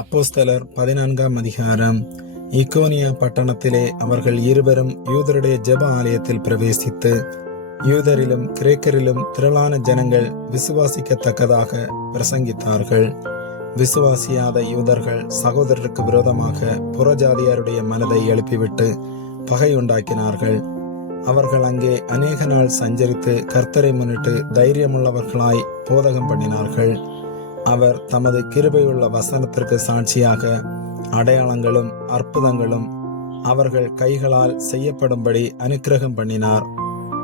அப்போஸ்தலர் 14ஆம் அதிகாரம். இக்கோனியா பட்டணத்திலே அவர்கள் இருவரும் யூதருடைய ஜெப ஆலயத்தில் பிரவேசித்து, யூதரிலும் கிரேக்கரிலும் திரளான ஜனங்கள் விசுவாசிக்கத்தக்கதாக பிரசங்கித்தார்கள். விசுவாசியாத யூதர்கள் சகோதரருக்கு விரோதமாக புறஜாதியாருடைய மனதை எழுப்பிவிட்டு பகை உண்டாக்கினார்கள். அவர்கள் அங்கே அநேக நாள் சஞ்சரித்து கர்த்தரை முன்னிட்டு தைரியமுள்ளவர்களாய் போதகம் பண்ணினார்கள். அவர் தமது கிருபையுள்ள வசனத்திற்கு சாட்சியாக அடையாளங்களும் அற்புதங்களும் அவர்கள் கைகளால் செய்யப்படும்படி அனுக்கிரகம் பண்ணினார்.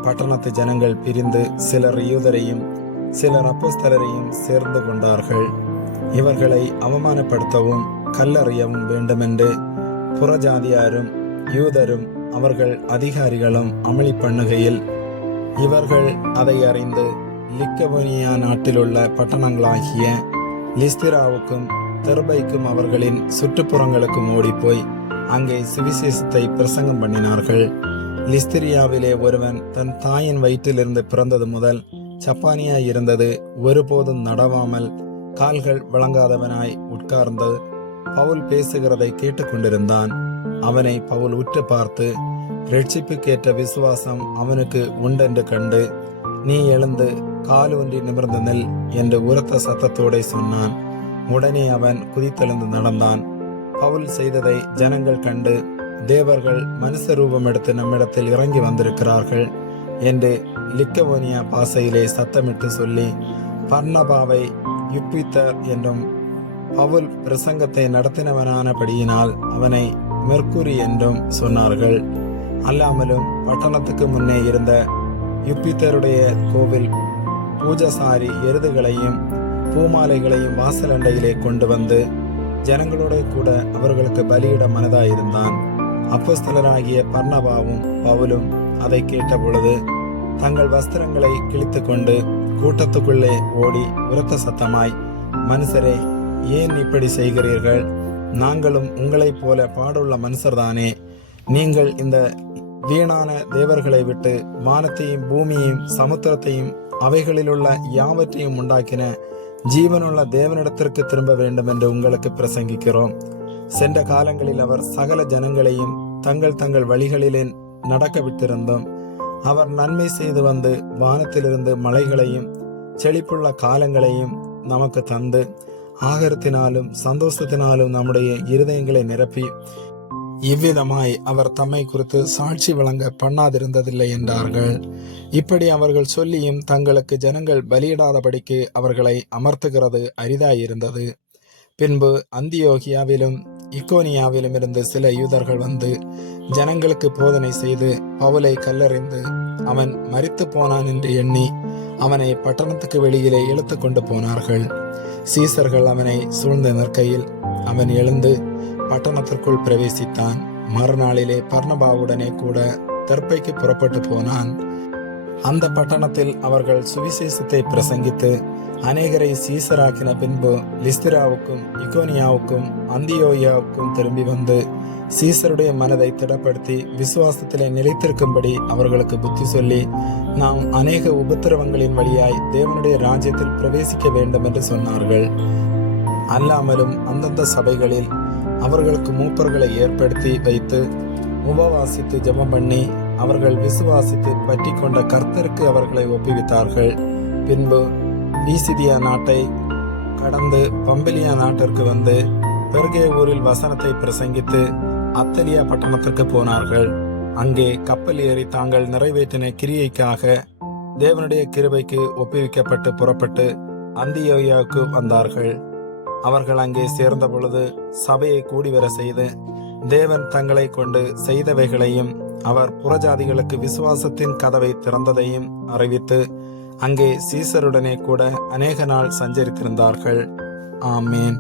பட்டணத்து ஜனங்கள் பிரிந்து சிலர் யூதரையும் சிலர் அப்போஸ்தலரையும் சேர்ந்து கொண்டார்கள். இவர்களை அவமானப்படுத்தவும் கல்லறியவும் வேண்டுமென்று புறஜாதியாரும் யூதரும் அவர்கள் அதிகாரிகளும் அமளி பண்ணுகையில், இவர்கள் அதை அறிந்து லிக்கவோனியா நாட்டிலுள்ள பட்டணங்களாகிய லிஸ்திராவுக்கும் தெர்பைக்கும் அவர்களின் சுற்றுப்புறங்களுக்கும் ஓடிப்போய் அங்கே சுவிசேஷத்தை பிரசங்கம் பண்ணினார்கள். லிஸ்திரியாவிலே ஒருவன் தன் தாயின் வயிற்றிலிருந்து பிறந்தது முதல் சப்பானியா இருந்தது, ஒருபோதும் நடவாமல் கால்கள் விளங்காதவனாய் உட்கார்ந்து பவுல் பேசுகிறதை கேட்டுக்கொண்டிருந்தான். அவனை பவுல் உற்று பார்த்து, இரட்சிப்புக்கேற்ற விசுவாசம் அவனுக்கு உண்டென்று கண்டு, நீ எழுந்து காலூன்றி நிமிர்ந்து நெல் என்று உரத்த சத்தத்தோടെ சொன்னான். உடனே அவன் குதித்தெழுந்து நடந்தான். பவுல் செய்ததை ஜனங்கள் கண்டு, தேவர்கள் மனுஷ ரூபம் எடுத்து நம்மிடத்தில் இறங்கி வந்திருக்கிறார்கள் என்று லிக்கவோனியா பாசையிலே சத்தமிட்டு சொல்லி, பர்னபாவை யுப்பித்தர் என்றும் பவுல் பிரசங்கத்தை நடத்தினவனானபடியினால் அவனை மெர்க்குரி என்றும் சொன்னார்கள். அல்லாமலும் பட்டணத்துக்கு முன்னே இருந்த யுப்பித்தருடைய கோவில் பூஜசாரி எருதுகளையும் பூமாலைகளையும் வாசலண்டையிலே கொண்டு வந்து ஜனங்களோட கூட அவர்களுக்கு பலியிட மனதாயிருந்தான். அப்போஸ்தலராகிய பர்னபாவும் பவுலும் அதை கேட்ட பொழுது தங்கள் வஸ்திரங்களை கிழித்து கொண்டு கூட்டத்துக்குள்ளே ஓடி உரத்த சத்தமாய், மனுஷரே, ஏன் இப்படி செய்கிறீர்கள்? நாங்களும் உங்களைப் போல பாடுள்ள மனுஷர்தானே. நீங்கள் இந்த வீணான தேவர்களை விட்டு வானத்தையும் பூமியையும் சமுத்திரத்தையும் அவைகளிலுள்ள யாவற்றையும் உண்டாக்கின ஜீவனுள்ள தேவனிடத்திற்கு திரும்ப வேண்டும் என்று உங்களுக்கு பிரசங்கிக்கிறோம். சென்ற காலங்களில் அவர் சகல ஜனங்களையும் தங்கள் தங்கள் வழிகளிலே நடக்க விட்டிருந்தோம். அவர் நன்மை செய்து வந்து வானத்திலிருந்து மழைகளையும் செழிப்புள்ள காலங்களையும் நமக்கு தந்து ஆகாரத்தினாலும் சந்தோஷத்தினாலும் நம்முடைய இருதயங்களை நிரப்பி, இவ்விதமாய் அவர் தம்மை குறித்து சாட்சி வழங்க பண்ணாதிருந்ததில்லை என்றார்கள். இப்படி அவர்கள் சொல்லியும் தங்களுக்கு ஜனங்கள் பலியிடாதபடிக்கு அவர்களை அமர்த்துகிறது அரிதாயிருந்தது. பின்பு அந்தியோகியாவிலும் இக்கோனியாவிலும் இருந்து சில யூதர்கள் வந்து ஜனங்களுக்கு போதனை செய்து பவுலை கல்லறிந்து அவன் மரித்து போனான் என்று எண்ணி அவனை பட்டணத்துக்கு வெளியிலே இழுத்து கொண்டு போனார்கள். சீசர்கள் அவனை சூழ்ந்து நிற்கையில் அவன் எழுந்து பட்டணத்திற்குள் பிரவேசித்தான். மறுநாளிலே பர்னபாவுடனே கூட தெர்பைக்கு புறப்பட்டு போனான். அந்த பட்டணத்தில் அவர்கள் சுவிசேஷத்தை பிரசங்கித்து அநேகரை சீசராக்கின பின்பு லிஸ்திராவுக்கும் இக்கோனியாவுக்கும் அந்தியோகியாவுக்கும் திரும்பி வந்து சீசருடைய மனதை திடப்படுத்தி விசுவாசத்திலே நிலைத்திருக்கும்படி அவர்களுக்கு புத்தி சொல்லி, நாம் அநேக உபத்திரவங்களின் வழியாய் தேவனுடைய ராஜ்யத்தில் பிரவேசிக்க வேண்டும் என்று சொன்னார்கள். அல்லாமலும் அந்தந்த சபைகளில் அவர்களுக்கு மூப்பர்களை ஏற்படுத்தி வைத்து உபவாசித்து ஜெபம் பண்ணி அவர்கள் விசுவாசித்து பற்றி கொண்ட கர்த்தருக்கு அவர்களை ஒப்புவித்தார்கள். பின்பு பீசிதியா நாட்டை கடந்து பம்பிலியா நாட்டிற்கு வந்து பெர்கே ஊரில் வசனத்தை பிரசங்கித்து அத்தலியா பட்டணத்திற்கு போனார்கள். அங்கே கப்பல் ஏறி தாங்கள் நிறைவேற்றின கிரியைக்காக தேவனுடைய கிருபைக்கு ஒப்புவிக்கப்பட்டு புறப்பட்டு அந்தியோகியாவுக்கு வந்தார்கள். அவர்கள் அங்கே சேர்ந்த பொழுது சபையை கூடிவர செய்து தேவன் தங்களை கொண்டு செய்தவைகளையும் அவர் புறஜாதிகளுக்கு விசுவாசத்தின் கதவை திறந்ததையும் அறிவித்து அங்கே சீசருடனே கூட அநேக நாள் சஞ்சரித்திருந்தார்கள். ஆமேன்.